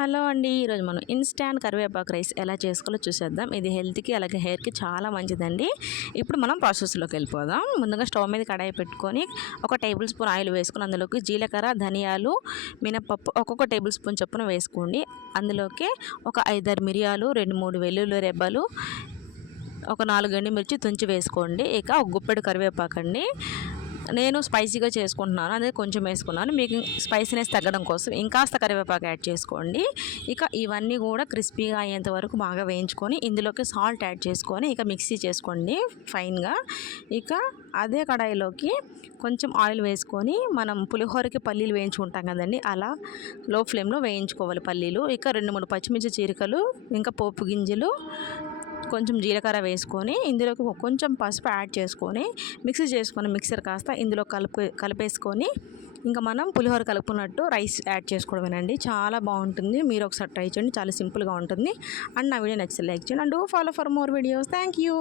Hello అండి. ఈరోజు మనం ఇన్స్టాంట్ కరివేపాకు రైస్ ఎలా చేసుకోవాలో చూసేద్దాం. ఇది హెల్త్కి అలాగే హెయిర్కి చాలా మంచిదండి. ఇప్పుడు మనం ప్రాసెస్లోకి వెళ్ళిపోదాం. ముందుగా స్టవ్ మీద కడాయి పెట్టుకొని ఒక టేబుల్ స్పూన్ ఆయిల్ వేసుకొని అందులోకి జీలకర్ర ధనియాలు మినపప్పు ఒక్కొక్క టేబుల్ స్పూన్ చొప్పున వేసుకోండి. అందులోకి ఒక ఐదారు మిరియాలు రెండు మూడు వెల్లుల్లి రెబ్బలు ఒక నాలుగు ఎండుమిర్చి తుంచి వేసుకోండి. ఇక ఒక గుప్పెడు కరివేపాకండి. నేను స్పైసీగా చేసుకుంటున్నాను. అదే కొంచెం వేసుకున్నాను. మీకు స్పైసీనెస్ తగ్గడం కోసం ఇంకాస్త కరివేపాకు యాడ్ చేసుకోండి. ఇక ఇవన్నీ కూడా క్రిస్పీగా అయ్యేంత వరకు బాగా వేయించుకొని ఇందులోకి సాల్ట్ యాడ్ చేసుకొని ఇక మిక్సీ చేసుకోండి ఫైన్గా. ఇక అదే కడాయిలోకి కొంచెం ఆయిల్ వేసుకొని మనం పులిహోరకి పల్లీలు వేయించుకుంటాం కదండి అలా లో ఫ్లేమ్లో వేయించుకోవాలి పల్లీలు. ఇక రెండు మూడు పచ్చిమిర్చి చీరికలు ఇంకా పోపు గింజలు కొంచెం జీలకర్ర వేసుకొని ఇందులోకి కొంచెం పసుపు యాడ్ చేసుకొని మిక్సీ చేసుకొని మిక్సర్ కాస్త ఇందులో కలుపు కలిపేసుకొని ఇంకా మనం పులిహోర కలుపుకున్నట్టు రైస్ యాడ్ చేసుకోవడమేనండి. చాలా బాగుంటుంది. మీరు ఒకసారి ట్రై చేయండి. చాలా సింపుల్గా ఉంటుంది. అండ్ నా వీడియో నచ్చితే లైక్ చేయండి. And follow for more videos. Thank you.